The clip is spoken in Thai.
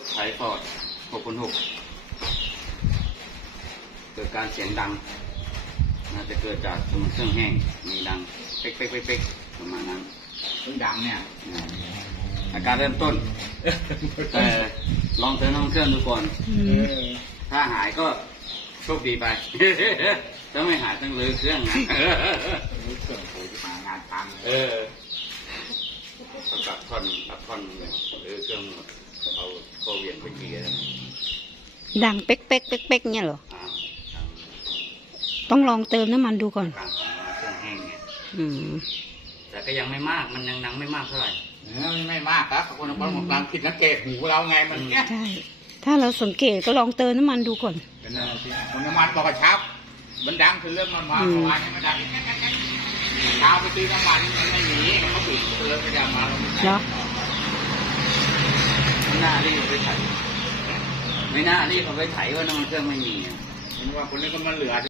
ถไถฟอร์ด6คูณ6เกิดการเสียงดังน่าจะเกิดจากสมเครื่องแห้งมีดังเป๊กเป๊กเป๊กเป๊กประมาณนั้นเพิ่งดังเนี่ยนะอาการเริ่มต้น แต่ลองเติมน้ำมันเครื่องดูก่อนอืเอมอถ้าหายก็โชคดีไปถ้าไม่หายต้องรื้อเครื่องนะรู้เครื่องโผล่มางานทำเออตัดท่อนตัดท่อนเลยรื้อเครื่องหมด เอาโคเวียนไปเกียร์ดังเป๊กเป๊กเป๊กเป๊กเนี่ยเหรออ่าต้องลองเติมน้ำมันดูก่อนการของเครื่องแห้งเนี่ยอืม แต่ก็ยังไม่มากมันยังดังไม่มากเท่าไหร่เออไม่มากครับคนคนของการผิดสังเกตหูเราไงมันเนี่ยใช่ ถ้าเราสังเกตก็ลองเติมน้ำมันดูก่อน เป็นอะไรที่คนน้ำมันบอกว่าเช้ามันดังคือเรื่องมันมาอืมเมื่อวานนี้มันดังเช้าไปซื้อน้ำมันมันไม่มีมันก็ปิดเลยไปดังมาเราไม่เหรอไม่ น่ารีบเอาไปไถไม่น่ารีบเอาไปไถว่าน้ำมันเครื่องไม่มีอะเห็นว่าคนนี้ก็มันเหลือ